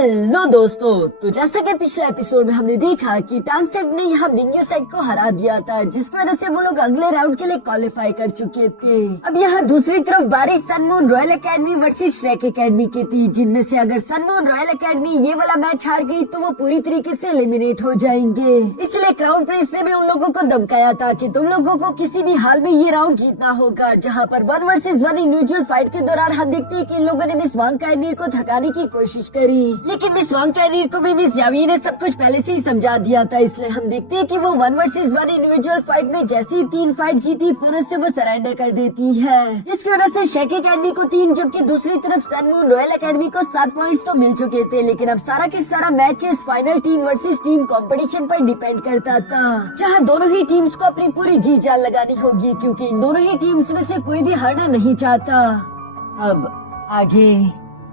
Hello दोस्तों, तो जैसा कि पिछले एपिसोड में हमने देखा कि टांग सेट ने यहाँ मिंग्यू सेट को हरा दिया था, जिसकी वजह से वो लोग अगले राउंड के लिए क्वालिफाई कर चुके थे। अब यहाँ दूसरी तरफ बारिश सनमून royal academy versus Shrek academy की थी, जिनमें से अगर सनमून रॉयल एकेडमी ये वाला मैच हार गई तो वो पूरी तरीके से एलिमिनेट हो जाएंगे। इसलिए क्राउन प्रिंस ने भी उन लोगों को धमकाया था कि तुम लोगों को किसी भी हाल में ये राउंड जीतना होगा। जहाँ पर 1 वर्सेस 1 इंडिविजुअल फाइट के दौरान हम देखते हैं कि इन लोगों ने मिस वांग काइनीर को थकाने की कोशिश करी, लेकिन मिस वांग काइनीर को भी मिस यावी ने सब कुछ पहले से ही समझा दिया था। इसलिए हम देखते हैं कि वो 1 वर्सेस 1 इंडिविजुअल फाइट में जैसे ही 3 फाइट जीती फिर से वो सरेंडर कर देती है, जिसकी वजह से श्रेक एकेडमी को 3 जबकि दूसरी तरफ सनमून रॉयल एकेडमी को 7 पॉइंट्स तो मिल चुके थे। लेकिन अब सारा के सारा matches final team versus team competition पर डिपेंड करता था, जहां दोनों ही टीम्स को अपनी पूरी जी जान लगानी होगी, क्योंकि इन दोनों ही टीम्स में से कोई भी हारना नहीं चाहता। अब आगे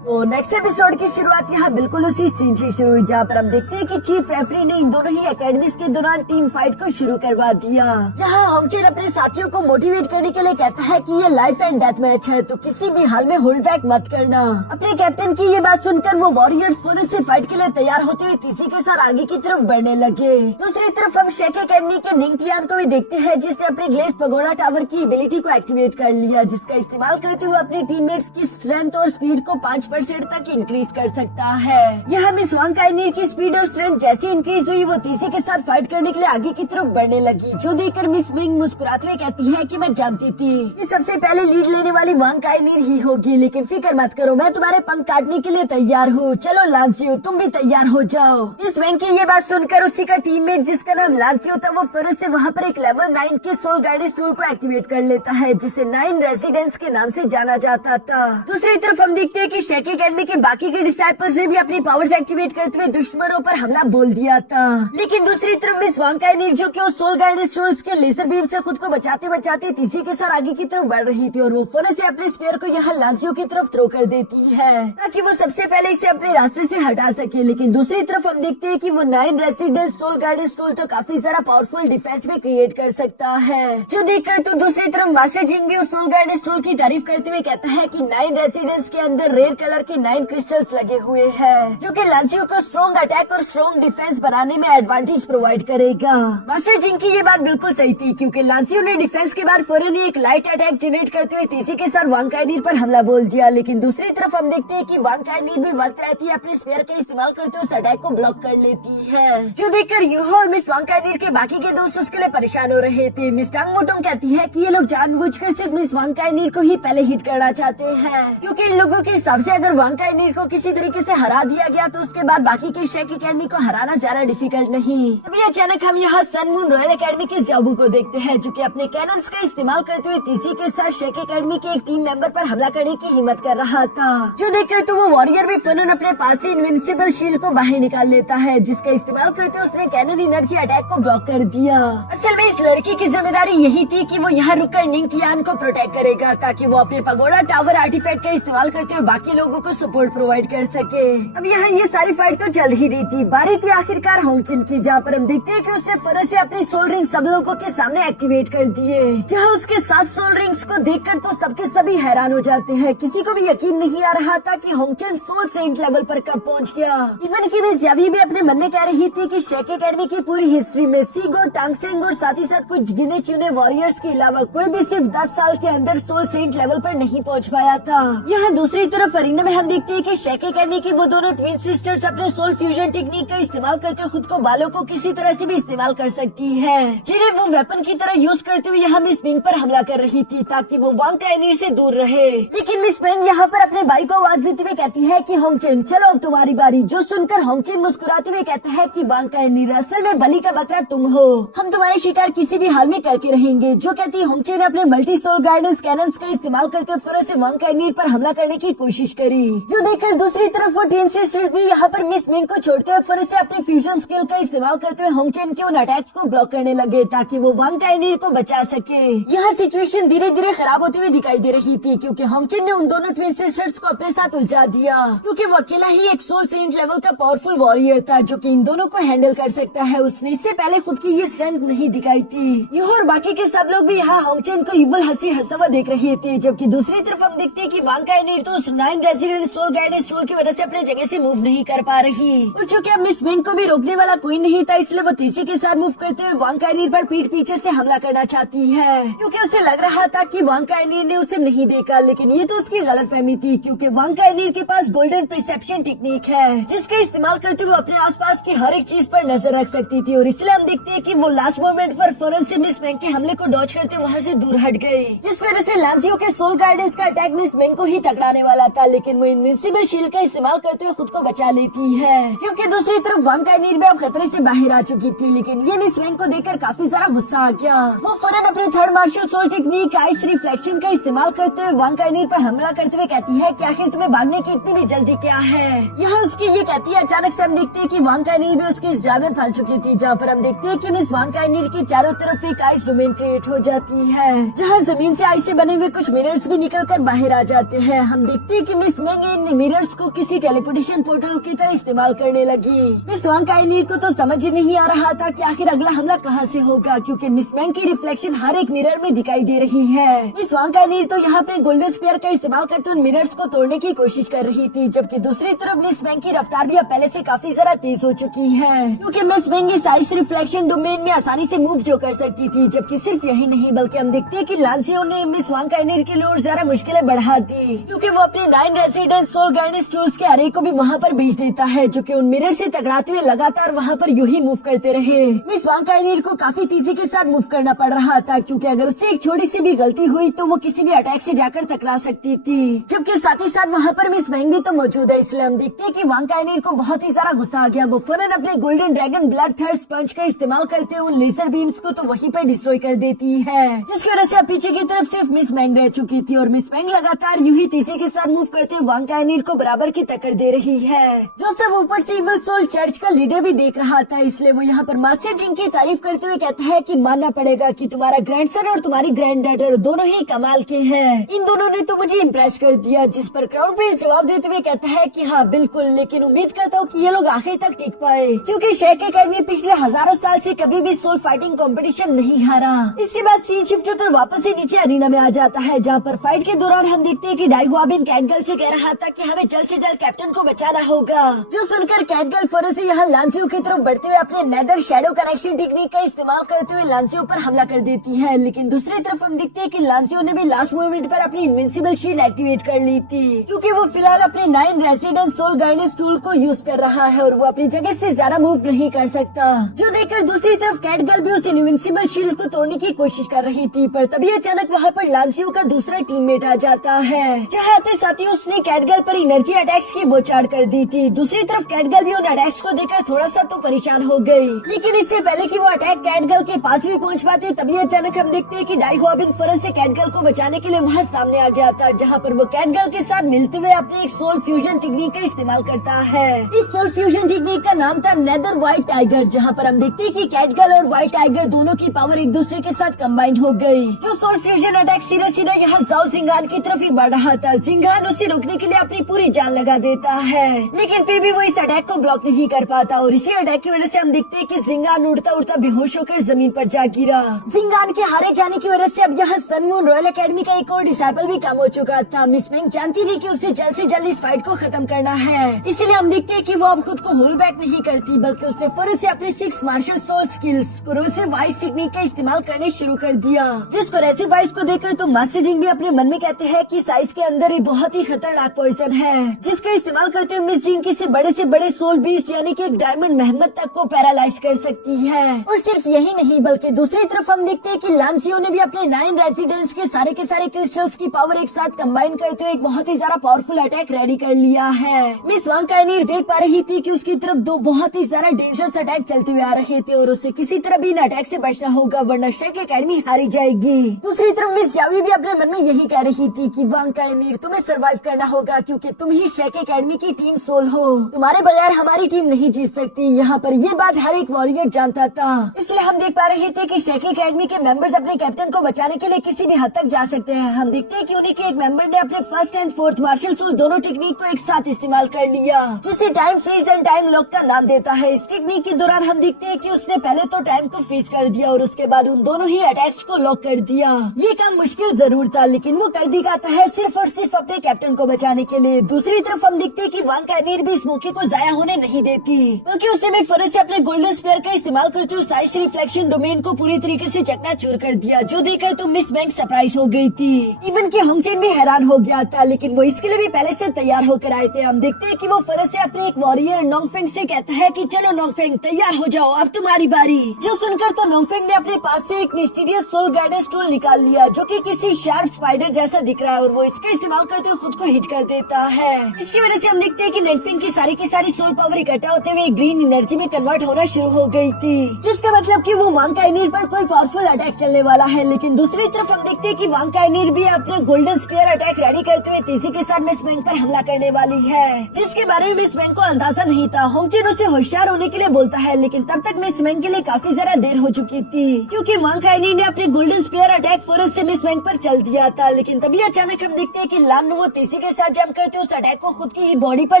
तो नेक्स्ट एपिसोड की शुरुआत यहाँ बिल्कुल उसी सीन से शुरू हुई, जहाँ पर हम देखते हैं कि चीफ रेफरी ने इन दोनों ही एकेडमीज के दौरान टीम फाइट को शुरू करवा दिया, जहाँ होंगचेन अपने साथियों को मोटिवेट करने के लिए कहता है कि ये लाइफ एंड डेथ मैच है, तो किसी भी हाल में होल्ड बैक मत करना। अपने कैप्टन की ये बात सुनकर वो वॉरियर्स फिर से फाइट के लिए तैयार होते हुए तीसी के साथ आगे की तरफ बढ़ने लगे। दूसरी तरफ हम श्रेक एकेडमी के निंगटियान को भी देखते हैं, जिसने अपने ग्लेस पगोड़ा टावर की एबिलिटी को एक्टिवेट कर लिया, जिसका इस्तेमाल करते हुए अपने टीममेट्स की स्ट्रेंथ और स्पीड को 5% तक इंक्रीज कर सकता है। यह मिस वांग काइनीर की स्पीड और स्ट्रेंथ जैसी इंक्रीज हुई, वो तीसी के साथ फाइट करने के लिए आगे की तरफ बढ़ने लगी, जो देखकर मिस मिंग मुस्कुराते हुए कहती है कि मैं जानती थी ये सबसे पहले लीड लेने वाली वांग काइनीर ही होगी, लेकिन फिक्र मत करो, मैं तुम्हारे पंख काटने के लिए तैयार हूँ। चलो लांसियो, तुम भी तैयार हो जाओ। मिस मिंग की ये बात सुनकर उसी का टीममेट जिसका नाम लांसियो था, वो फिर से वहाँ पर एक लेवल 9 के सोल गाइडेंस टूल को एक्टिवेट कर लेता है, जिसे 9 रेजिडेंट्स के नाम से जाना जाता था। दूसरी तरफ हम देखते हैं कि श्रेक एकेडमी के बाकी के डिसाइपल्स ने भी अपनी पावर्स एक्टिवेट करते हुए दुश्मनों पर हमला बोल दिया था, लेकिन दूसरी तरफ मिस वांग काइनीर जो कि उस सोल गाइडेंस टूल्स के लेजर बीम से खुद को बचाते बचाते तीसी के साथ आगे की तरफ बढ़ रही थी, और वो फिर से अपने स्पेयर को यहाँ लांसियो की तरफ थ्रो कर देती है, ताकि वो सबसे पहले इसे अपने रास्ते से हटा सके। लेकिन दूसरी तरफ हम देखते हैं कि वो 9 रेसिडेंट सोल गाइडेंस टूल तो काफी सारा पावरफुल डिफेंस भी क्रिएट कर सकता है, जो देखकर तो दूसरी तरफ मास्टर जिंग भी उस सोल गाइडेंस टूल की तारीफ करते हुए कहता है कि 9 रेसिडेंट्स के अंदर रेड कलर के 9 क्रिस्टल्स लगे हुए हैं, जो कि लांसियो को स्ट्रॉन्ग अटैक और स्ट्रॉन्ग डिफेंस बनाने में एडवांटेज प्रोवाइड करेगा। मास्टर जिंग की ये बात बिल्कुल सही थी, क्योंकि लांसियो ने डिफेंस के बाद फौरन एक लाइट अटैक जनरेट करते हुए तीसी के साथ वांग काइनीर पर हमला बोल दिया। लेकिन दूसरी तरफ हम देखते हैं कि वांग काइनीर भी वक्त रहती है अपने स्पेयर का इस्तेमाल करते हुए उस अटैक को ब्लॉक कर लेती है, जो देखकर यूहो और मिस वांग काइनीर के बाकी के दोस्त उसके लिए परेशान हो रहे थे। मिस टांग मोटोंग कहती है कि ये लोग जानबूझकर सिर्फ मिस वांग काइनीर को ही पहले हिट करना चाहते हैं, क्योंकि इन लोगों के हिसाब से अगर वांग काइनीर को किसी तरीके से हरा दिया गया तो उसके बाद बाकी के श्रेक एकेडमी को हराना ज्यादा डिफिकल्ट नहीं। अभी अचानक हम यहाँ सनमून रॉयल एकेडमी के जाबू को देखते हैं, जो कि अपने कैनन्स का इस्तेमाल करते हुए तीसी के साथ श्रेक एकेडमी के एक टीम मेंबर पर हमला करने की हिम्मत कर रहा था, जो देखकर तो वो वॉरियर भी फौरन अपने पास से इनविंसिबल शील्ड को बाहर निकाल लेता है, जिसका इस्तेमाल करते हुए उसने कैनन एनर्जी अटैक को ब्लॉक कर दिया। असल में इस लड़की की जिम्मेदारी यही थी कि वो यहाँ रुककर निंगटियान को प्रोटेक्ट करेगा, ताकि वो अपने पगोड़ा टावर आर्टिफैक्ट का इस्तेमाल करते हुए बाकी लोगों को सपोर्ट प्रोवाइड कर सके। अब यहाँ ये सारी फाइट तो चल ही रही थी, बारी थी आखिरकार होंगचेन की, जहाँ पर हम देखते हैं कि उसने फिर से अपनी सोल रिंग सब लोगों के सामने एक्टिवेट कर दिए, जहाँ उसके 7 सोल रिंग्स को देखकर तो सबके सभी हैरान हो जाते हैं। किसी को भी यकीन नहीं आ रहा था कि होंगचेन सोल सेंट लेवल पर कब पहुँच गया। इवन की मिस यावी भी अपने मन में कह रही थी कि श्रेक एकेडमी की पूरी हिस्ट्री में सीगो, टांगसेंग और साथ ही साथ कुछ गिने चुने वॉरियर्स के अलावा कोई भी सिर्फ 10 साल के अंदर सोल सेंट लेवल पर नहीं पहुँच पाया था। यहाँ दूसरी तरफ अरीना में हम देखते हैं कि श्रेक एकेडमी की वो दोनों ट्विन सिस्टर्स अपने सोल फ्यूजन टेक्निक का इस्तेमाल करते हुए खुद को बालों को किसी तरह से भी इस्तेमाल कर सकती है, जिन्हें वो वेपन की तरह यूज करते हुए यहाँ मिस मिंग पर हमला कर रही थी, ताकि वो वांग काइनीर से दूर रहे। लेकिन मिस मिंग यहाँ पर अपने भाई को आवाज देते हुए कहती है कि होंगचेन चलो अब तुम्हारी बारी, जो सुनकर होंगचेन मुस्कुराते हुए कहता है कि वांग काइनीर असल में बलि का बकरा तुम हो, हम तुम्हारे शिकार किसी भी हाल में करके रहेंगे। जो कहती है होंगचेन ने अपने मल्टी सोल गाइडेंस कैनन्स का इस्तेमाल करते हुए फिर से वांग काइनीर पर हमला करने की कोशिश करी, जो देखकर दूसरी तरफ वो ट्विन सिस्टर भी यहाँ पर मिस मिंग को छोड़ते हुए फिर से अपने फ्यूजन स्किल का इस्तेमाल करते हुए होंगचेन के उन अटैक्स को ब्लॉक करने लगे, ताकि वो वांग काइनीर को बचा सके। यह सिचुएशन धीरे धीरे खराब होती हुई दिखाई दे रही थी, क्योंकि होंगचेन ने उन दोनों ट्विन सिस्टर्स को अपने साथ उलझा दिया, क्योंकि वो अकेला ही एक सोल सेंट लेवल का पावरफुल वॉरियर था, जो कि इन दोनों को हैंडल कर सकता है। उसने इससे पहले खुद की ये स्ट्रेंथ नहीं दिखाई थी। यह और बाकी के सब लोग भी यहाँ होंगचेन को इवल हंसी हंसता हुआ देख रहे थे, जबकि दूसरी तरफ हम देखते हैं कि वांग काइनीर तो उस 9 रेजिडेंट सोल गाइडेंस टूल की वजह से अपने जगह से मूव नहीं कर पा रही। और चूंकि अब मिस मेंग को भी रोकने वाला कोई नहीं था, इसलिए वो तेजी के साथ मूव करते हुए वांग काइनिर पर पीठ पीछे से हमला करना चाहती है, क्योंकि उसे लग रहा था कि वांग काइनिर ने उसे नहीं देखा। लेकिन ये तो उसकी गलतफहमी थी, क्योंकि वांग काइनिर के पास गोल्डन परसेप्शन टेक्निक है, जिसके इस्तेमाल करते हुए अपने आसपास की हर एक चीज पर नजर रख सकती थी। और इसलिए हम देखते हैं कि वो लास्ट मोमेंट पर फौरन से मिस मेंग के हमले को डॉज करते वहाँ से दूर हट गई, जिस वजह से लांजियो के सोल गाइडेंस का अटैक मिस मेंग को ही तकड़ाने वाला था। लेकिन वो इनविंसिबल शील्ड का इस्तेमाल करते हुए खुद को बचा लेती है, जबकि दूसरी तरफ वांग काइनिर भी अब खतरे से बाहर आ चुकी थी। लेकिन ये मिस मेंग को देखकर काफी ज्यादा गुस्सा आ गया। वो फौरन अपने third martial soul technique ice reflection का इस्तेमाल करते हुए वांग काइनिर पर हमला करते हुए कहती है कि आखिर तुम्हें भागने की इतनी भी जल्दी क्या है। यहाँ उसकी ये कहती है, अचानक से हम देखते हैं कि वांग काइनिर भी उसके इस जाल में फंस चुकी थी, जहाँ पर हम देखते हैं कि मिस वांग काइनिर के चारों तरफ एक आइस डोमेन क्रिएट हो जाती है, जहाँ जमीन से आइस से बने हुए कुछ मिरर्स भी निकलकर बाहर आ जाते हैं। हम देखते हैं कि मिस मेंग इन मिरर्स को किसी टेलीपोर्टेशन पोर्टल की तरह इस्तेमाल करने लगी। मिस वांग काइनिर को तो समझ ही नहीं आ रहा था कि आखिर अगला हमला कहाँ से होगा, क्योंकि मिस मेंग की रिफ्लेक्शन हर एक मिरर में दिखाई दे रही है। मिस वांग काइनिर तो यहाँ पे गोल्डन स्फीयर का इस्तेमाल करते उन मिरर्स को तोड़ने की कोशिश कर रही थी, जबकि दूसरी तरफ मिस मेंग की रफ्तार भी अब पहले से काफी ज्यादा तेज हो चुकी है, क्योंकि मिस मेंग इस आइस रिफ्लेक्शन डोमेन में आसानी से मूव जो कर सकती थी। जबकि सिर्फ यही नहीं, बल्कि हम देखते हैं कि लांसियो ने मिस वांग काइनिर के लिए और ज्यादा मुश्किलें बढ़ा दी, क्योंकि वो अपने 9 रेजिडेंट सोल गाइडेंस टूल्स के अरे को भी वहाँ पर भेज देता है, जो कि उन मिरर से टकराते हुए लगातार वहाँ पर यूं ही मूव करते रहे। मिस वांग काइनिर को काफी तेजी के साथ मूव करना पड़ रहा था, क्योंकि अगर उससे एक छोटी सी भी गलती हुई तो वो किसी भी अटैक से जाकर टकरा सकती थी। जबकि साथ ही साथ वहाँ पर मिस मेंग भी तो मौजूद है, इसलिए हम देखते हैं कि वांग काइनिर को बहुत ही ज्यादा गुस्सा आ गया। वो फौरन अपने गोल्डन ड्रैगन ब्लड थर्स्ट पंच का इस्तेमाल करते हुए उन लेजर बीम्स को तो वहीं पर डिस्ट्रॉय कर देती है, जिसकी वजह से अब पीछे की तरफ सिर्फ मिस मेंग रह चुकी थी। और मिस मेंग लगातार यूं ही तेजी के साथ मूव करते हुए वांग काइनिर को बराबर की टक्कर दे रही है, जो सब ऊपर से इविल सोल चर्च का लीडर भी देख रहा था। इसलिए वो यहाँ पर मास्टर जिंग की तारीफ करते हुए कहता है कि मानना पड़ेगा कि तुम्हारा ग्रैंडसन और तुम्हारी ग्रैंड डॉटर दोनों ही कमाल के हैं। इन दोनों ने तो मुझे इम्प्रेस कर दिया। जिस पर क्राउन प्रिंस जवाब देते हुए कहता है कि हाँ बिल्कुल, लेकिन उम्मीद करता हूँ कि ये लोग आखिर तक टिक पाए, क्योंकि शेक एकेडमी पिछले हजारों साल से कभी भी सोल फाइटिंग कंपटीशन नहीं हारा। इसके बाद सीन शिफ्ट होकर वापस से नीचे अरीना में आ जाता है, जहाँ पर फाइट के दौरान हम देखते हैं कि डाइगुआबिन कैटगर्ल से कह रहा था कि हमें जल्द से जल्द कैप्टन को बचाना होगा, जो सुनकर कैटगर्ल फौरन से यहाँ लांसियो की तरफ बढ़ते हुए अपने नेदर शैडो कनेक्शन टेक्निक का इस्तेमाल करते हुए लांसियो पर हमला कर देती है। लेकिन दूसरी तरफ हम देखते हैं कि लांसियो ने भी लास्ट मोमेंट पर अपनी इनविंसिबल शील्ड एक्टिवेट कर ली थी, क्योंकि वो फिलहाल अपने 9 रेजिडेंट सोल गाइडेंस टूल को यूज कर रहा है और वो अपनी जगह से ज्यादा मूव नहीं कर सकता, जो देखकर दूसरी तरफ कैटगर्ल भी उस इनविंसिबल शील्ड को तोड़ने की कोशिश कर रही थी। पर तभी अचानक वहाँ पर लांसियो का दूसरा टीममेट आ जाता है, जहाँ आते साथ ही उसने कैटगर्ल पर एनर्जी अटैक्स की बौछार कर दी थी। दूसरी तरफ कैटगर्ल भी उन अटैक्स को देखकर थोड़ा सा तो परेशान हो गई, लेकिन इससे पहले कि वो अटैक कैटगर्ल के पास भी पहुँच पाते, तभी अचानक हम देखते हैं कि डाइगुआबिन फौरन से कैटगर्ल को बचाने के लिए वहाँ सामने आ गया था, जहाँ पर वो कैटगर्ल के साथ मिलते हुए अपनी एक सोल फ्यूजन टेक्निक का इस्तेमाल करता है। इस सोल फ्यूजन टेक्निक का नाम था नेदर व्हाइट टाइगर, जहाँ पर हम देखते हैं कि कैटगर्ल और व्हाइट टाइगर दोनों की पावर एक दूसरे के साथ कंबाइन हो गई। जो सोल फ्यूजन अटैक सीधा सीधा यहाँ जाओ जिंगान की तरफ ही बढ़ रहा था। जिंगान उसे रोकने के लिए अपनी पूरी जान लगा देता है, लेकिन फिर भी वो इस अटैक को ब्लॉक नहीं कर पाता और इसी अटैक की वजह से हम देखते हैं कि जिंगान उड़ता उड़ता बेहोश होकर जमीन पर जा गिरा। जिंगान के हारे जाने की वजह से अब यहाँ सनमून रॉयल एकेडमी का एक और डिसाइपल भी कम हो चुका था। मिस मेंग जानती थी कि उसे जल्द से जल्द इस फाइट को खत्म करना है, इसीलिए हम देखते हैं कि वो अब खुद को होल्ड बैक नहीं करती, बल्कि उसने फौरन से अपनी 6 martial soul skills corrosive vice technique का इस्तेमाल करने शुरू कर दिया। जिस कोरोसिव वाइस को देखकर तो मास्टर जिंग भी अपने मन में कहते हैं कि साइज के अंदर ही बहुत ही खतरनाक पॉइजन है, जिसका इस्तेमाल करते हुए मिस जिंग की से बड़े सोल बीस्ट यानी कि एक डायमंड मेहमद तक को पैरालाइज कर सकती है। और सिर्फ यही नहीं, बल्कि दूसरी तरफ हम देखते हैं कि लांसियो ने भी अपने 9 रेजिडेंट्स के सारे क्रिस्टल्स की पावर एक साथ कंबाइन करते हुए एक बहुत ही ज्यादा पावरफुल अटैक रेडी कर लिया है। मिस वांग काइनिर देख पा रही थी कि उसकी तरफ 2 बहुत ही ज्यादा डेंजरस अटैक चलते हुए आ रहे थे और उसे किसी तरह भी इन अटैक से बचना होगा, वरना शेक एकेडमी हारी जाएगी। दूसरी तरफ मिस यावी भी अपने मन में यही कह रही थी कि वांग काइनिर तुम्हें सर्वाइव करना होगा, क्योंकि तुम ही शेक एकेडमी की टीम सोल हो, तुम्हारे बगैर हमारी टीम नहीं जीत सकती। यहाँ पर ये बात हर एक वॉरियर जानता था, इसलिए हम देख पा रहे थे कि शेक एकेडमी के मेंबर्स अपने कैप्टन को बचाने के लिए किसी भी हद तक जा सकते हैं। हम देखते हैं कि उन्हीं के एक मेंबर ने अपने first and fourth martial soul दोनों टेक्निक को एक साथ इस्तेमाल कर लिया, जिसे time freeze and time lock का नाम देता है। इस टेक्निक के दौरान हम देखते हैं कि उसने पहले तो टाइम को फ्रीज कर दिया और उसके बाद उन दोनों ही अटैक्स को लॉक कर दिया। ये काम मुश्किल जरूर था, लेकिन वो कर दिखाता है सिर्फ और सिर्फ अपने कैप्टन को को बचाने के लिए। दूसरी तरफ हम देखते हैं कि वांग काइनीर भी इस मौके को जाया होने नहीं देती, बल्कि उसे में फौरन से अपने गोल्डन स्पेयर का इस्तेमाल करते हुए साइज रिफ्लेक्शन डोमेन को पूरी तरीके से चकनाचूर कर दिया, जो देखकर तो मिस बैंक सरप्राइज हो गई थी। इवन कि होंगचेन भी हैरान हो गया था, लेकिन वो इसके लिए भी पहले से तैयार होकर आए थे। हम देखते हैं कि वो फौरन से अपने एक वॉरियर नोंगफेंग से कहता है कि चलो नोंगफेंग तैयार हो जाओ, अब तुम्हारी बारी। जो सुनकर तो नोंगफेंग ने अपने पास से एक मिस्टीरियस सोल गाइडेंस टूल निकाल लिया, जो कि किसी शार्प स्पाइडर जैसा दिख रहा है, और वो इसका इस्तेमाल करते हुए खुद को हिट कर देता है। इसकी वजह से हम देखते हैं कि नोंगफेंग की सारी सोल पावर इकट्ठा होते हुए ग्रीन एनर्जी में कन्वर्ट होना शुरू हो गई थी, जिसका मतलब कि वो वांग काइनीर पर कोई पावरफुल अटैक चलने वाला है। लेकिन दूसरी तरफ हम देखते हैं कि वांग काइनीर भी अपने गोल्डन स्पेयर अटैक रेडी करते हुए तेजी के साथ मिस बैंक पर हमला करने वाली है, जिसके बारे में मिस बैंक को अंदाजा नहीं था। होंगचेन उसे होशियार होने के लिए बोलता है, लेकिन तब तक मिस बैंक के लिए काफी ज्यादा देर हो चुकी थी, क्योंकि वांग काइनीर ने अपने गोल्डन स्पेयर अटैक फौरन से मिस बैंक पर चल दिया था। लेकिन तभी अचानक हम देखते हैं कि लान वो तेजी के साथ जंप करते उस अटैक को खुद की बॉडी पर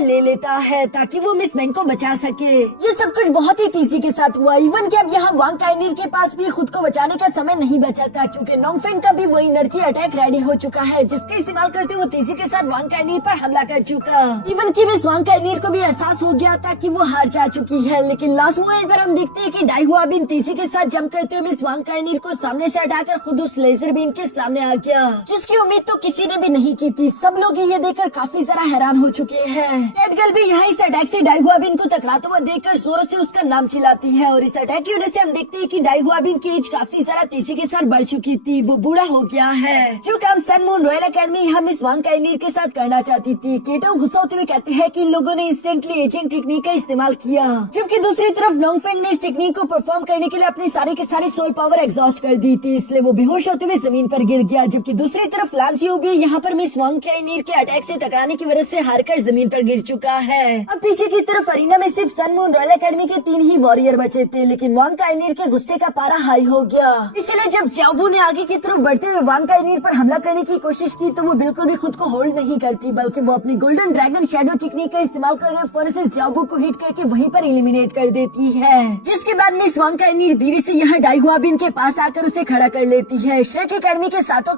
ले लेता है, ताकि वो मिस बैंक को बचा सके। ये सब कुछ बहुत ही तेजी के साथ हुआ। इवन कि अब यहाँ वांग काइनीर के पास भी खुद को बचाने का समय नहीं बचा था, क्योंकि नोंगफेंग का भी वो एनर्जी अटैक रेडी हो चुका है, जिसका इस्तेमाल करते हुए तेजी के साथ वांग काइनीर पर हमला कर चुका। इवन कि मिस वांग काइनीर को भी एहसास हो गया था कि वो हार जा चुकी है। लेकिन लास्ट मोमेंट पर हम देखते हैं कि डाई हुआ बिन तेजी के साथ जंप करते हुए मिस वांग काइनीर को सामने से हटाकर खुद उस लेजर बीम के सामने आ गया, जिसकी उम्मीद तो किसी ने भी नहीं की थी। सब लोग ये देखकर काफी ज्यादा हैरान हो चुके हैं। कैटगर्ल भी यहाँ इस अटैक से डाई हुआ बिन को टकराता हुआ देखकर जोरों से उसका नाम चिल्लाती है, और इस अटैक की वजह से हम देखते हैं कि डाई हुआ बिन की एज काफी ज्यादा तेजी के साथ बढ़ चुकी थी, वो बूढ़ा हो गया है। जो काम सन मून रॉयल एकेडमी हम इस वांग काइनीर के साथ करना चाहती थी। केटो गुस्सा होते हुए कहते हैं कि इन लोगों ने इंस्टेंटली एजिंग टेक्निक का इस्तेमाल किया, जबकि दूसरी तरफ नोंगफेंग ने इस टेक्निक को परफॉर्म करने के लिए अपनी सारी की सारी सोल पावर एग्जॉस्ट कर दी थी, इसलिए वो बेहोश होते हुए जमीन पर गिर गया। जबकि दूसरी तरफ लांजियो भी यहाँ पर मिस वांग काइनीर के अटैक से टकराने की वजह से हारकर जमीन पर गिर चुका है। अब पीछे की तरफ अरीना में सिर्फ सन मून रॉयल एकेडमी के 3 ही वॉरियर बचे थे, लेकिन वांग काइनीर के गुस्से का पारा हाई हो गया। इसलिए जब ज़्याओबू ने आगे की तरफ बढ़ते हुए वांग काइनीर पर हमला करने की कोशिश की, तो वो बिल्कुल भी खुद को होल्ड नहीं करती, बल्कि वो अपनी गोल्डन ड्रैगन शैडो टेक्निक का इस्तेमाल करके फौरन से ज़्याओबू को हिट करके वहीं पर एलिमिनेट कर देती है। जिसके बाद मिस वांग काइनीर धीरे से यहाँ डाई हुआ बिन के पास आकर उसे खड़ा कर लेती है। श्रेक एकेडमी के सातों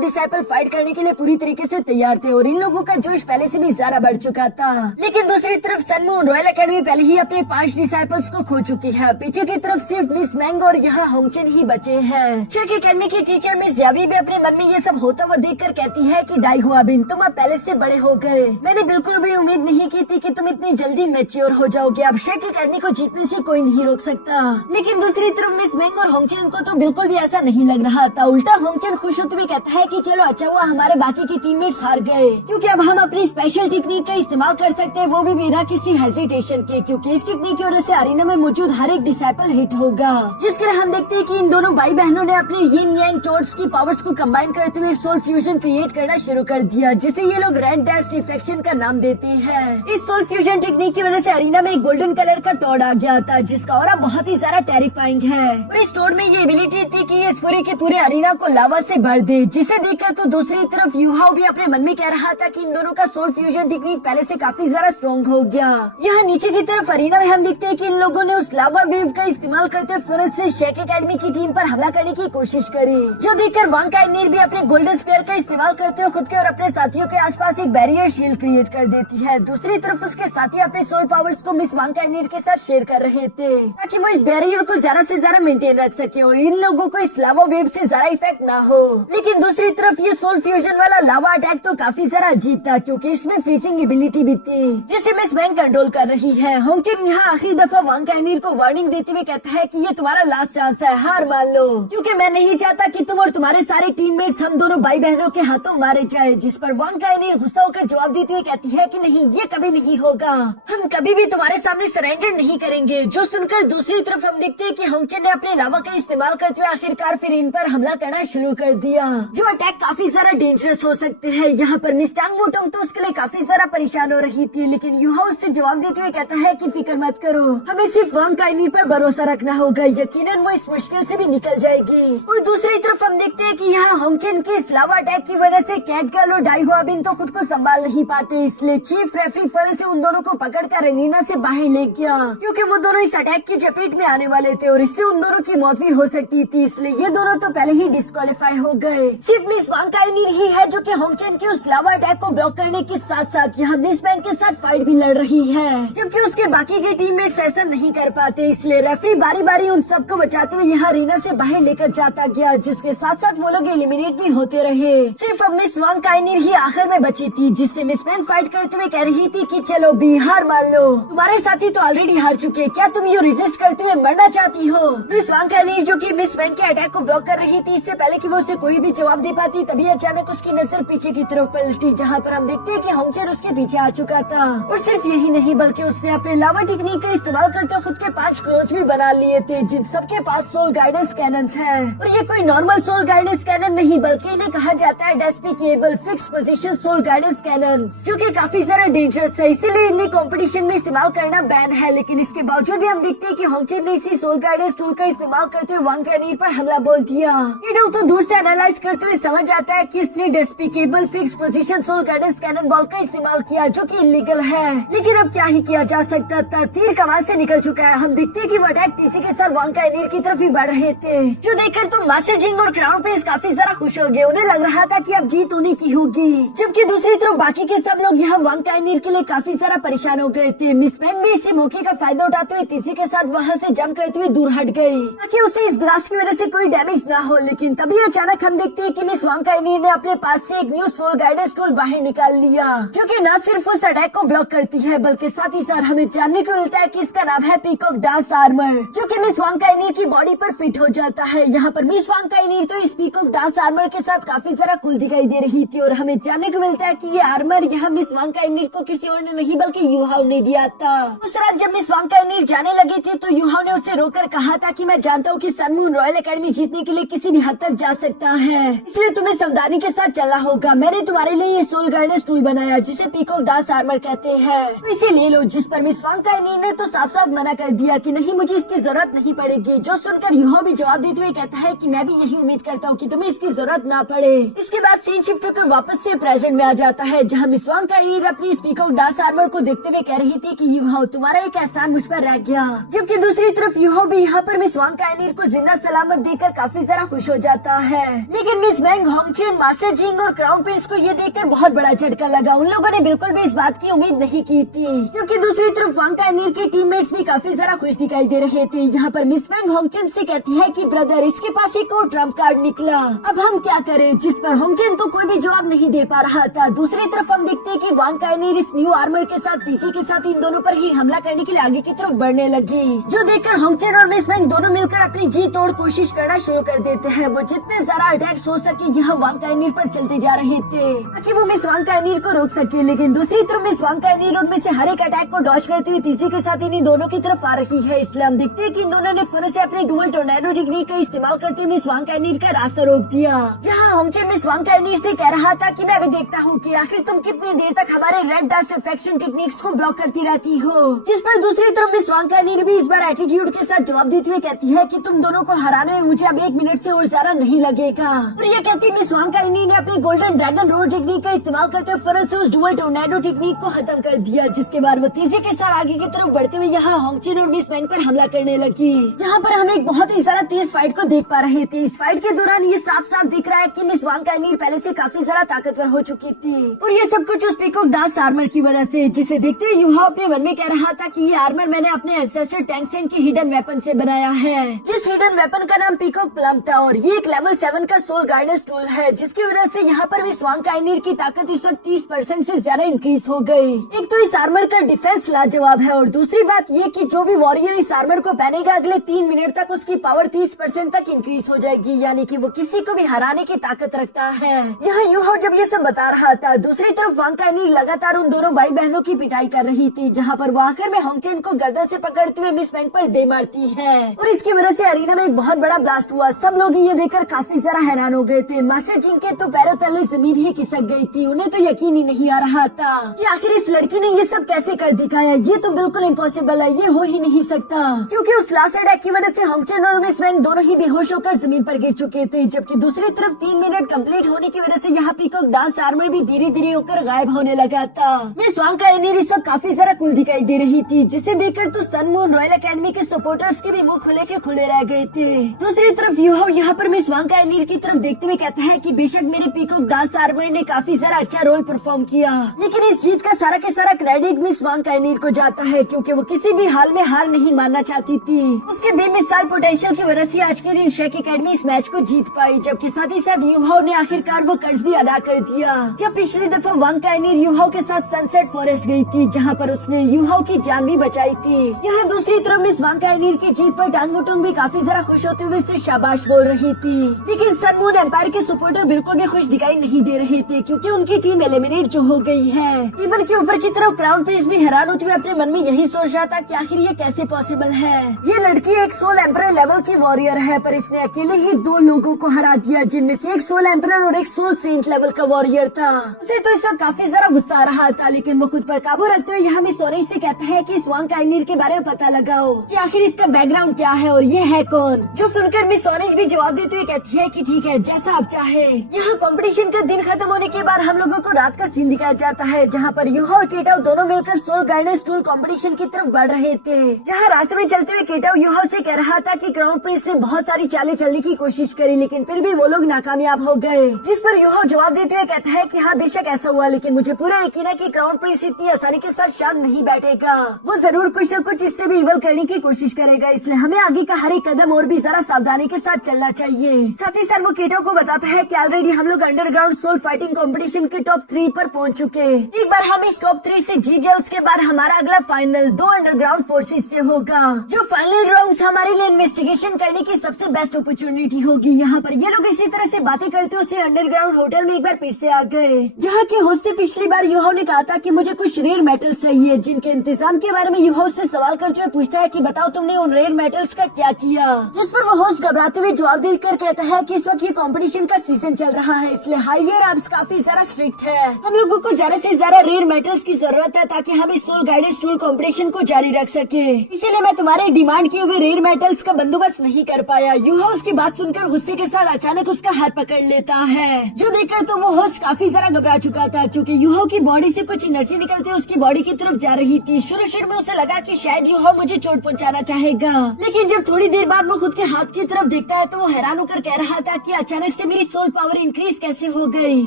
डिसाइपल फाइट करने के लिए पूरी तरीके से तैयार थे, और इन लोगों का जोश पहले से भी ज्यादा बढ़ चुका था। लेकिन दूसरी तरफ सन मून रॉयल एकेडमी पहले ही अपने 5 डिसाइपल्स को खो चुकी है। पीछे की तरफ सिर्फ मिस मैंग और यहाँ होंगचेन ही बचे हैं। श्रेक एकेडमी की टीचर मिस जावी भी अपने मन में ये सब होता हुआ देखकर कहती है कि डाई हुआ बिन, तुम अब पहले से बड़े हो गए। मैंने बिल्कुल भी उम्मीद नहीं की थी कि तुम इतनी जल्दी मैच्योर हो जाओगे। अब श्रेक एकेडमी को जीतने से कोई नहीं रोक सकता। लेकिन दूसरी तरफ मिस मैंग और होंगचेन को तो बिल्कुल भी ऐसा नहीं लग रहा था। उल्टा होंगचेन खुश होते हुए कहता है कि चलो अच्छा हुआ हमारे बाकी की टीममेट्स हार गए, क्योंकि अब हम अपनी स्पेशल टेक्निक का इस्तेमाल कर सकते हैं, वो भी बिना किसी हेजिटेशन के, क्योंकि इस टेक्निक की वजह से अरीना में मौजूद हर एक डिसाइपल हिट होगा। जिसके लिए हम देखते हैं कि इन दोनों भाई बहनों ने अपने यिन यांग टोर्च की पावर्स को कंबाइन करते हुए सोल फ्यूजन क्रिएट करना शुरू कर दिया, जिसे ये लोग रेड डैश रिफ्लेक्शन का नाम देते हैं। इस सोल फ्यूजन टेक्निक की वजह से अरीना में एक गोल्डन कलर का टॉर्ड आ गया था, जिसका ऑरा बहुत ही ज्यादा टेरिफाइंग है। और इस टॉर्ड में ये एबिलिटी थी कि ये इस पूरे के पूरे अरीना को लावा से भर दे, जिसे देखकर तो दूसरी तरफ यूहाओ भी अपने मन में कह रहा था कि इन दोनों का सोल फ्यूजन टेक्निक पहले से काफी ज्यादा स्ट्रॉन्ग हो गया। यहाँ नीचे की तरफ अरीना में हम देखते हैं कि इन लोगों ने उस लावा वेव का इस्तेमाल करते हुए फौरन से शेक एकेडमी की टीम पर हमला करने की कोशिश करी, जो देखकर वांग काइनीर भी अपने गोल्डन स्पेयर का इस्तेमाल करते हुए खुद के और अपने साथियों के आसपास एक बैरियर शील्ड क्रिएट कर देती है। दूसरी तरफ उसके साथी अपने सोल पावर्स को मिस वांग काइनीर के साथ शेयर कर रहे थे, ताकि वो इस बैरियर को ज्यादा से ज्यादा मेंटेन रख सके और इन लोगों को इस लावा वेव से ज्यादा इफेक्ट ना हो। लेकिन दूसरी तरफ ये सोल फ्यूजन वाला लावा अटैक तो काफी ज्यादा अजीब था, क्योंकि इसमें फ्रीजिंग एबिलिटी भी थी, जिसे मिस मैंग कंट्रोल कर रही है। होंगचेन यहाँ आखिरी दफा वांग काइनीर को वार्निंग देते हुए कहता है कि ये तुम्हारा लास्ट चांस है, हार मान लो, क्योंकि मैं नहीं चाहता कि तुम और तुम्हारे सारे टीममेट्स हम दोनों भाई बहनों के हाथों मारे जाए। जिस पर वांग काइनीर गुस्सा होकर जवाब देते हुए कहती है कि नहीं, ये कभी नहीं होगा, हम कभी भी तुम्हारे सामने सरेंडर नहीं करेंगे। जो सुनकर दूसरी तरफ हम देखते हैं कि होंगचेन ने अपने लावा का इस्तेमाल करते हुए आखिरकार फिर इन पर हमला करना शुरू कर दिया, जो अटैक काफी ज्यादा डेंजरस हो सकते हैं। यहाँ पर मिस टांग वोटोंग तो उसके लिए काफी ज्यादा परेशान हो रही थी, लेकिन यूहा उससे जवाब देते हुए कहता है कि फिक्र मत करो, हमें सिर्फ वांग काइनीर पर भरोसा रखना होगा, यकीनन वो इस मुश्किल से भी निकल जाएगी। और दूसरी तरफ हम देखते हैं कि यहाँ होंगचेन के इस लावा अटैक की वजह से कैटगर्ल और डाई हुआ बिन तो खुद को संभाल नहीं पाते, इसलिए चीफ रेफरी फौरन से उन दोनों को पकड़कर अरीना से बाहर ले गया, क्योंकि वो दोनों इस अटैक की चपेट में आने वाले थे और इससे उन दोनों की मौत भी हो सकती थी, इसलिए ये दोनों तो पहले ही डिस्क्वालीफाई हो गए। सिर्फ मिस वांग काइनीर ही है जो कि होंगचेन के उस लावा अटैक को ब्लॉक करने के साथ साथ यहाँ मिस बैंक के साथ फाइट भी लड़ रही है, जबकि उसके बाकी के टीममेट्स ऐसा नहीं कर पाते। इसलिए रेफरी बारी बारी उन सबको बचाते हुए यहाँ अरीना से बाहर लेकर जाता गया, जिसके साथ साथ वो लोग एलिमिनेट भी होते रहे। सिर्फ अब मिस वांग काइनिर ही आखिर में बची थी, जिससे मिस बैंक फाइट करते हुए कह रही थी कि चलो भी हार मान लो, तुम्हारे साथी तो ऑलरेडी हार चुके, क्या तुम ये रेजिस्ट करते हुए मरना चाहती हो। मिस वांग काइनिर जो कि मिस बैंक के अटैक को ब्लॉक कर रही थी, इससे पहले कि वो उसे कोई भी जवाब दे पाती, तभी अचानक उसकी नजर पीछे की तरफ पलटी, जहाँ पर हम देखते हैं कि होंगचेन उसके पीछे आ चुका था। और सिर्फ यही नहीं बल्कि उसने अपने लावा टेक्निक का इस्तेमाल करते हुए खुद के 5 क्लोन्स भी बना लिए थे, जिन सबके पास सोल गाइडेंस कैनन्स है। और ये कोई नॉर्मल सोल गाइडेंस कैनन नहीं बल्कि इन्हें कहा जाता है despicable fix position soul guidance cannons, जो कि काफी ज्यादा डेंजरस है, इसीलिए इन्हें कंपटीशन में इस्तेमाल करना बैन है। लेकिन इसके बावजूद भी हम देखते हैं कि होंगचेन ने इसी सोल गाइडेंस टूल का इस्तेमाल करते हुए वांग काइनिर पर हमला बोल दिया। ये तो दूर से एनालाइज करते हुए समझ जाता है कि इसने despicable fix position soul guidance cannon ball का इस्तेमाल किया, जो कि इलीगल है। लेकिन अब क्या ही किया जा सकता था, तीर कमान से निकल चुका है। हम देखते हैं कि वो अटैक तेजी के साथ वांग काइनिर की तरफ ही बढ़ रहे थे, जो देखकर तो मास्टर जिंग और क्राउन प्रिंस काफी ज्यादा खुश हो गए। उन्हें लग रहा था कि अब जीत उन्हीं की होगी, जबकि दूसरी तरफ बाकी के सब लोग यहाँ वांग काइनिर के लिए काफी ज्यादा परेशान हो गए थे। मिस बैंक भी इसी मौके का फायदा उठाते हुए तेजी के साथ वहाँ से जंप करते हुए दूर हट गयी, ताकि उसे इस ब्लास्ट की वजह से कोई डैमेज न हो। लेकिन तभी अचानक हम देखते हैं कि मिस वांग काइनिर ने अपने पास से एक न्यू सोल गाइडेंस टूल बाहर निकाल लिया, जो कि न सिर्फ उस अटैक को ब्लॉक करती है बल्कि साथ ही साथ हमें जानने को मिलता है कि इसका नाम है पीकॉक डांस आर्मर, जो कि मिस वांग काइनिर की बॉडी पर फिट हो जाता है। यहाँ पर मिस वांग काइनिर तो इस पीकॉक डांस आर्मर के साथ काफी ज्यादा कूल दिखाई दे रही थी, और हमें जानने को मिलता है कि ये आर्मर यहाँ मिस वांग काइनिर को किसी और ने नहीं बल्कि यूहाओ ने दिया था। उस रात जब मिस वांग काइनिर जाने लगी थी तो यूहाओ ने उसे रोककर कहा था कि मैं जानता हूँ कि सन मून रॉयल एकेडमी जीतने के लिए किसी भी हद तक जा सकता है, इसलिए तुम्हें सावधानी के साथ चलना होगा। मैंने तुम्हारे लिए ये सोल गाइडेंस टूल बनाया जिसे पीकॉक डांस आर्मर कहते हैं, तो इसे ले लो। जिस पर मिस वांग काइनिर ने तो साफ साफ मना कर दिया कि नहीं, मुझे इसकी जरूरत नहीं पड़ेगी। जो सुनकर यूहाओ भी जवाब देते हुए कहता है कि मैं भी यही उम्मीद करता हूँ कि तुम्हें इसकी जरूरत ना पड़े। इसके बाद सीन शिफ्ट होकर वापस से प्रेजेंट में आ जाता है, जहाँ मिस वांग काइनिर अपनी इस पीकॉक डांस आर्मर को देखते हुए कह रही थी कि यूहाओ तुम्हारा एक एहसान मुझ पर रह गया, जबकि दूसरी तरफ यूहाओ भी यहाँ पर मिस वांग काइनिर को जिंदा सलामत देखकर काफी ज्यादा खुश हो जाता है। लेकिन मिस बैंक, होंगचेन, मास्टर जिंग और क्राउन प्रिंस को ये देखकर बहुत बड़ा झटका लगा। उन लोगों ने बिल्कुल भी इस बात की उम्मीद नहीं की थी, क्योंकि दूसरी तरफ वांग काइनिर के टीममेट्स भी काफी ज्यादा खुश दिखाई दे रहे थे। यहाँ पर मिस बैंक होंगचेन से कहती है कि ब्रदर, इसके पास एक और ट्रम्प कार्ड निकला, अब हम क्या करें, जिस पर होंगचेन तो कोई भी जवाब नहीं दे पा रहा था। दूसरी तरफ हम देखते हैं कि वांग काइनिर इस न्यू आर्मर के साथ तीसी के साथ इन दोनों पर ही हमला करने के लिए आगे की तरफ बढ़ने लगी, जो देखकर होंगचेन और मिस बैंक दोनों मिलकर अपनी जी तोड़ कोशिश करना शुरू कर देते हैं। वो जितने ज्यादा अटैक्स हो सके यहाँ वांग काइनिर पर चलते जा रहे थे, ताकि वो मिस वांग काइनिर को रोक सके। लेकिन दूसरी तरफ मिस वांग काइनिर उनमें से हर एक अटैक को डॉज करते हुए तीसरी के साथ इन दोनों की तरफ आ रही है। इसलिए हम देखते हैं कि इन दोनों ने फिर से अपने डुअल टोर्नेडो टेक्निक का इस्तेमाल करते हुए मिस वांग काइनिर का रास्ता रोक दिया, जहाँ होंगचेन मिस वांग काइनिर से कह रहा था कि मैं भी देखता हूँ कि आखिर तुम कितनी देर तक हमारे रेड डस्ट इफेक्शन टेक्निक्स को ब्लॉक करती रहती हो। जिस पर दूसरी तरफ मिस वांग काइनिर भी इस बार एटीट्यूड के साथ जवाब देते हुए कहती है कि तुम दोनों को हराने में मुझे अब 1 मिनट से और ज्यादा नहीं लगेगा। और ये कहती मिस वांग काइनिर ने अपनी गोल्डन ड्रैगन रोड टेक्निक का इस्तेमाल करते हुए फिर से उस डुअल टोर्नेडो टेक्निक को खत्म कर दिया, जिसके बाद वो तेजी के साथ आगे की तरफ बढ़ते हुए यहाँ होंगचेन और मिस बैंक पर हमला करने लगी, जहाँ पर हम एक बहुत ही ज्यादा तेज फाइट को देख पा रहे थे। इस फाइट के दौरान ये साफ साफ दिख रहा है कि मिस वांग काइनिर पहले से काफी ज्यादा ताकतवर हो चुकी थी, और ये सब कुछ उस पीकॉक डांस आर्मर की वजह से, जिसे देखते हुए यूहाओ अपने मन में कह रहा था कि ये आर्मर मैंने अपने एंसेस्टर टैंगसेन के हिडन वेपन से बनाया है, जिस हिडन वेपन का नाम पीकॉक प्लम था, और ये एक लेवल 7 का सोल गाइडेंस टूल है, जिसकी वजह से यहाँ पर मिस वांग काइनिर की ताकत इस वक्त 30% से ज्यादा इंक्रीज हो गई। एक तो इस आर्मर का डिफेंस लाजवाब है, और दूसरी बात ये कि जो भी वॉरियर इस आर्मर को पहनेगा अगले 3 मिनट तक उसकी पावर 30% तक इंक्रीज हो जाएगी, यानी कि वो किसी को भी हराने की ताकत रखता है। यहाँ यूहाओ जब ये सब बता रहा था, दूसरी तरफ वांग काइनिर लगातार उन दोनों भाई बहनों की पिटाई कर रही थी, जहाँ पर वो आखिर में होंगचेन को गर्दन से पकड़ते हुए मिस बैंक पर दे मारती है, और इसकी वजह से अरीना में एक बहुत बड़ा ब्लास्ट हुआ। सब लोग ये देखकर काफी ज्यादा हैरान हो गए थे। मास्टर जिंग के तो पैरों तले जमीन ही खिसक गई थी। उन्हें तो यकीन ही नहीं आ रहा था कि आखिर इस लड़की ने ये सब कैसे कर दिखाया। ये तो बिल्कुल इम्पॉसिबल है, ये हो ही नहीं सकता, क्योंकि उस लास्ट अटैक की वजह से होंगचेन और मिस बैंक दोनों ही बेहोश होकर जमीन पर गिर चुके थे, जबकि दूसरी तरफ 3 मिनट कंप्लीट होने की वजह से यहाँ पीकॉक डांस आर्मर भी धीरे धीरे होकर गायब होने लगा था। मिस वांग काइनिर इस वक्त काफी ज्यादा कूल दिखाई दे रही थी, जिसे देखकर तो सन मून रॉयल एकेडमी के सपोर्टर्स के भी मुंह खुले के खुले रह गए थे। दूसरी तरफ यूहाओ यहाँ पर मिस वांग काइनिर की तरफ देखते हुए कहता है कि बेशक मेरे पीकॉक डांस आर्मर ने काफी सारा अच्छा रोल परफॉर्म किया, लेकिन इस जीत का सारा के सारा क्रेडिट मिस वांग काइनीर को जाता है, क्योंकि वो किसी भी हाल में हार नहीं मानना चाहती थी। उसके बेमिसाल पोटेंशियल की वजह से आज के दिन शेक एकेडमी इस मैच को जीत पाई, जबकि साथ ही साथ यूहाओ ने आखिरकार वो कर्ज भी अदा कर दिया। जब पिछली दफा वांग काइनीर यूहाओ के साथ सनसेट फॉरेस्ट गई थी, जहाँ पर उसने यूहाओ की जान भी बचाई थी। यहाँ दूसरी तरफ मिस वांग काइनीर की जीत पर टांग टुंग भी काफी ज्यादा खुश होते हुए उससे शाबाश बोल रही थी, लेकिन सन मून एम्पायर के सपोर्टर बिल्कुल भी खुश दिखाई नहीं दे रहे थे, क्योंकि उनकी टीम एलिमिनेट जो हो गई है। इवन के ऊपर की तरफ क्राउन प्रिंस भी हैरान होते हुए अपने मन में यही सोच रहा था कि आखिर ये कैसे पॉसिबल है। ये लड़की एक सोल एम्पर लेवल की वॉरियर है, पर इसने अकेले ही 2 लोगों को हरा दिया, जिनमें से एक सोल एम्पर और एक सोल सेंट लेवल का वॉरियर था। उसे तो इस वक्त काफी ज्यादा गुस्सा आ रहा था, लेकिन वो खुद पर काबू रखते हुए यहाँ मिस ऑरेंज से कहता है कि इस वांग काइनीर के बारे में पता लगाओ कि आखिर इसका बैकग्राउंड क्या है और ये है कौन। जो सुनकर मिस ऑरेंज भी जवाब देते हुए कहती है कि ठीक है, जैसा आप चाहे। यहाँ कंपटीशन का दिन खत्म होने के बाद हम लोगों को रात का सीन दिखाया जाता है, जहाँ पर यूहा और केटाओ दोनों मिलकर सोल गाइडेंस टूल कंपटीशन की तरफ बढ़ रहे थे। जहाँ रास्ते में चलते हुए केटाओ यूहा से कह रहा था कि क्राउन प्रिंस ने बहुत सारी चालें चलने की कोशिश करी, लेकिन फिर भी वो लोग नाकामयाब हो गए। जिस पर यूहा जवाब देते हुए कहता है कि हाँ बेशक ऐसा हुआ, लेकिन मुझे पूरा यकीन है कि क्राउन प्रिंस इतनी आसानी के साथ शांत नहीं बैठेगा। वो जरूर कुछ न कुछ इससे भी इवल करने की कोशिश करेगा, इसलिए हमें आगे का हर एक कदम और भी जरा सावधानी के साथ चलना चाहिए। साथ ही साथ वो केटाओ को बताता है कि ऑलरेडी हम लोग अंडरग्राउंड सोल फाइटिंग कंपटीशन के टॉप 3 पर पहुंच चुके। एक बार हम इस टॉप 3 से जीत जाए, उसके बाद हमारा अगला फाइनल 2 अंडरग्राउंड फोर्सेस से होगा। जो फाइनल राउंड हमारे लिए इन्वेस्टिगेशन करने की सबसे बेस्ट अपॉर्चुनिटी होगी। यहाँ पर ये लोग इसी तरह से बातें करते हुए अंडरग्राउंड होटल में एक बार फिर से आ गए, जहाँ के होस्ट से पिछली बार यूहाओ ने कहा था कि मुझे कुछ रेयर मेटल्स चाहिए, जिनके इंतजाम के बारे में यूहाओ से सवाल करते हुए पूछता है कि बताओ तुमने उन रेयर मेटल्स का क्या किया। जिस पर वो होस्ट घबराते हुए जवाब देकर कहता है कि इस वक्त ये कंपटीशन का सीजन चल रहा है, इसलिए हायर आर्म्स काफी ज्यादा स्ट्रिक्ट है। हम लोगों को ज्यादा से ज्यादा रेयर मेटल्स की जरूरत है, ताकि हम इस सोल गाइडेंस टूल कंपटीशन को जारी रख सके। इसीलिए मैं तुम्हारे डिमांड किए हुए रेयर मेटल्स का बंदोबस्त नहीं कर पाया। यूहाओ उसकी बात सुनकर गुस्से के साथ अचानक उसका हाथ पकड़ लेता है, जो देखकर तो वो होस्ट काफी ज्यादा घबरा चुका था, क्योंकि यूहाओ की बॉडी से कुछ एनर्जी निकलते उसकी बॉडी की तरफ जा रही थी। शुरू में उसे लगा कि शायद यूहाओ मुझे चोट पहुंचाना चाहेगा, लेकिन जब थोड़ी देर बाद वो खुद के हाथ की तरफ देखता है तो वो हैरान होकर कह रहा था कि अचानक से मेरी सोल पावर इंक्रीज कैसे हो गई।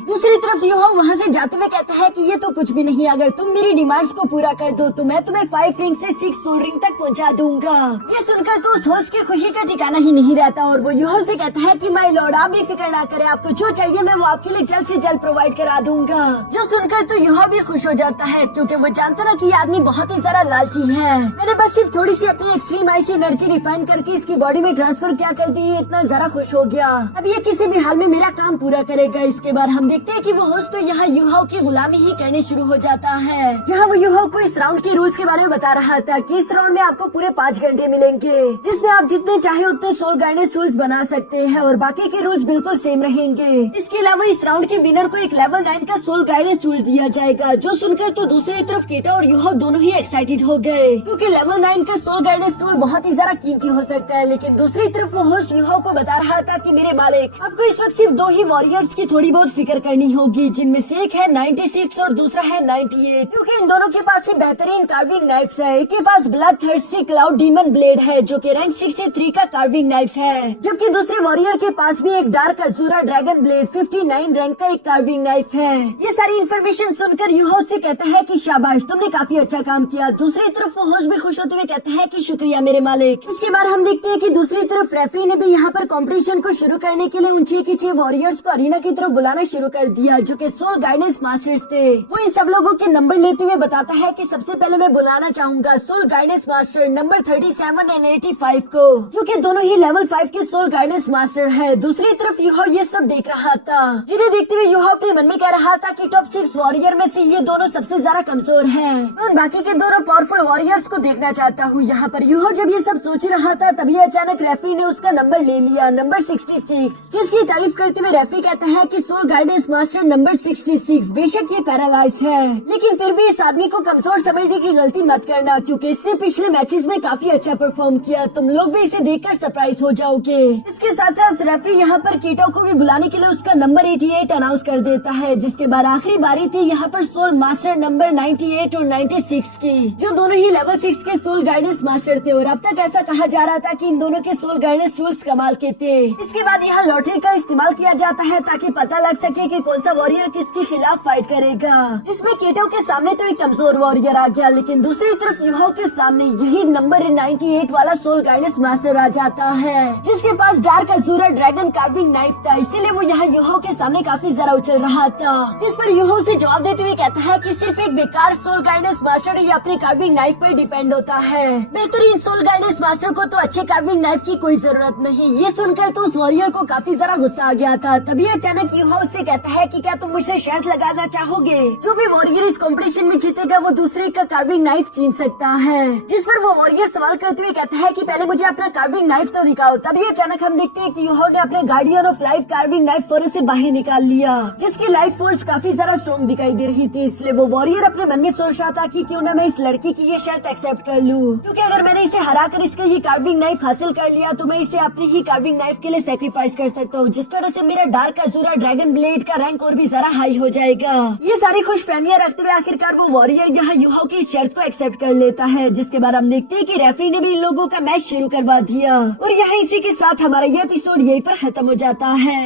दूसरी तरफ यूहाओ वहाँ से जाते हुए कहता है कि ये तो कुछ भी नहीं, अगर तुम मेरी डिमांड्स को पूरा कर दो तो मैं तुम्हें 5 रिंग से 6 सोल रिंग तक पहुँचा दूंगा। ये सुनकर तो उस होस्ट की खुशी का ठिकाना ही नहीं रहता, और वो यूहाओ से कहता है कि माय लॉर्ड आप भी फिक्र ना करें, आपको जो चाहिए मैं वो आपके लिए जल्द से जल्द प्रोवाइड करा दूंगा। जो सुनकर तो यूहाओ भी खुश हो जाता है, क्योंकि वो जानता ना कि ये आदमी बहुत ही ज्यादा लालची है। मैंने बस सिर्फ थोड़ी सी अपनी एक्सट्रीम आई से एनर्जी रिफाइन करके इसकी बॉडी में ट्रांसफर क्या कर दी, इतना जरा खुश हो गया। अब ये किसी भी हाल में मेरा काम पूरा करेगा। इसके बाद हम देखते हैं कि वो होस्ट तो यहाँ यूहाओ की गुलामी ही करने शुरू हो जाता है, जहाँ वो यूहाओ को इस राउंड के रूल्स के बारे में बता रहा था कि इस राउंड में आपको पूरे 5 घंटे मिलेंगे, जिसमें आप जितने चाहे उतने सोल गाइडेंस रूल्स बना सकते हैं और बाकी के रूल्स बिल्कुल सेम रहेंगे। इसके अलावा इस राउंड के विनर को एक लेवल 9 का सोल गाइडेंस टूल दिया जाएगा। जो सुनकर तो दूसरी तरफ केटा और यूहाओ दोनों ही एक्साइटेड हो गए, क्योंकि लेवल 9 का सोल गाइडेंस टूल बहुत ही ज्यादा कीमती हो सकता है। लेकिन दूसरी तरफ वो होस्ट यूहाओ को बता रहा था कि मेरे मालिक आपको इस वक्त सिर्फ 2 ही वॉरियर्स की थोड़ी बहुत फिक्र करनी होगी, जिनमें से एक है 96 और दूसरा है 98, क्योंकि इन दोनों के पास ही बेहतरीन कार्विंग नाइफ्स है। एक के पास bloodthirsty cloud demon blade है, जो कि रैंक 63 का कार्विंग नाइफ है, जबकि दूसरे वॉरियर के पास भी एक डार्क अजूरा ड्रैगन ब्लेड 59 रैंक का एक कार्विंग नाइफ है। ये सारी इन्फॉर्मेशन सुनकर यूहाओ से कहता है कि शाबाश तुमने काफी अच्छा काम किया। दूसरी तरफ वो होस्ट भी खुश होते हुए कहता है कि शुक्रिया मेरे मालिक। इसके बाद हम देखते हैं कि दूसरी तरफ रेफरी ने भी यहाँ पर कंपटीशन को शुरू करने के लिए उन 6 के 6 वॉरियर्स को अरीना की तरफ बुलाना शुरू कर दिया, जो कि सोल गाइडेंस मास्टर्स थे। वो इन सब लोगों के नंबर लेते हुए बताता है कि सबसे पहले मैं बुलाना चाहूंगा सोल गाइडेंस मास्टर नंबर 37 और 85 को, जो कि दोनों ही लेवल 5 के सोल गाइडेंस मास्टर है। दूसरी तरफ यूहाओ ये सब देख रहा था, जिन्हें देखते हुए यूहाओ अपने मन में कह रहा था कि टॉप 6 वॉरियर में से ये दोनों सबसे ज्यादा कमजोर हैं। मैं उन बाकी के दोनों पावरफुल वॉरियर्स को देखना चाहता हूँ। यहाँ पर यूहाओ जब ये सब सोच रहा था तभी अचानक रेफरी ने उसका नंबर ले लिया, नंबर 66, जिसकी तारीफ करते हुए रेफरी कहता है कि सोल गाइडेंस मास्टर नंबर 66 बेशक ये पैरालाइज है, लेकिन फिर भी इस आदमी को कमजोर समझने की गलती मत करना, क्योंकि इसने पिछले मैचेस में काफी अच्छा परफॉर्म किया। तुम लोग भी इसे देखकर सरप्राइज हो जाओगे। इसके साथ साथ रेफरी यहाँ पर केटाओ को भी बुलाने के लिए उसका नंबर 88 अनाउंस कर देता है। जिसके बाद आखिरी बारी थी यहाँ पर सोल मास्टर नंबर 98 और 96 की, जो दोनों ही लेवल 6 के सोल गाइडेंस मास्टर थे। और अब तक ऐसा कहा जा रहा था कि इन दोनों के सोल गाइडेंस टूल्स कमाल के थे। इसके बाद यहाँ लॉटरी का इस्तेमाल किया जाता है ताकि पता लग सके कि कौन सा वॉरियर किसके खिलाफ फाइट करेगा, जिसमें केटो के सामने तो एक कमजोर वॉरियर आ गया, लेकिन दूसरी तरफ यूहो के सामने यही नंबर 98 वाला सोल गाइडेंस मास्टर आ जाता है, जिसके पास डार्क अज़ूरा ड्रैगन कार्विंग नाइफ था। इसीलिए वो यहाँ यूहो के सामने काफी ज्यादा उछल रहा था, जिस पर यूहो से जवाब देते हुए कहता है कि सिर्फ एक बेकार सोल गाइडेंस मास्टर ये अपने कार्विंग नाइफ पर डिपेंड होता है। बेहतरीन सोल गाइडेंस मास्टर को तो अच्छे कार्विंग नाइफ की कोई जरूरत नहीं। ये सुनकर तो उस वॉरियर को काफी ज्यादा गुस्सा आ गया था। तभी अचानक यूहो उससे कहता है कि क्या तुम मुझसे शर्त लगाना चाहोगे, जो भी वॉरियर इस कंपटीशन में जीतेगा वो दूसरे का कार्विंग नाइफ छीन सकता है। जिस पर वो वॉरियर सवाल करते हुए कहता है कि पहले मुझे अपना कार्विंग नाइफ तो दिखाओ। तभी अचानक हम देखते हैं कि यूहो ने अपने guardian of life carving knife forest से बाहर निकाल लिया, जिसकी लाइफ फोर्स काफी ज्यादा स्ट्रॉन्ग दिखाई दे रही थी। इसलिए वो वॉरियर अपने मन में सोच रहा था कि क्यों न मैं इस लड़की की ये शर्त एक्सेप्ट कर लूं, क्योंकि अगर मैंने इसे हरा कर इसका ये कार्विंग नाइफ हासिल कर लिया तो मैं इसे अपनी ही कार्विंग नाइफ के लिए सेक्रीफाइस कर सकता हूँ, जिसकी वजह से मेरा डार्क अज़ूरा ड्रैगन ब्लेड का रैंक और भी ज्यादा हाई हो जाएगा। ये सारी खुश फहमियाँ रखते हुए आखिरकार वो वॉरियर यहाँ यूहो की शर्त को एक्सेप्ट कर लेता है, जिसके बाद हम देखते हैं कि रेफरी ने भी इन लोगों का मैच शुरू करवा दिया। और यहाँ इसी के साथ हमारा ये एपिसोड यहीं पर खत्म हो जाता है।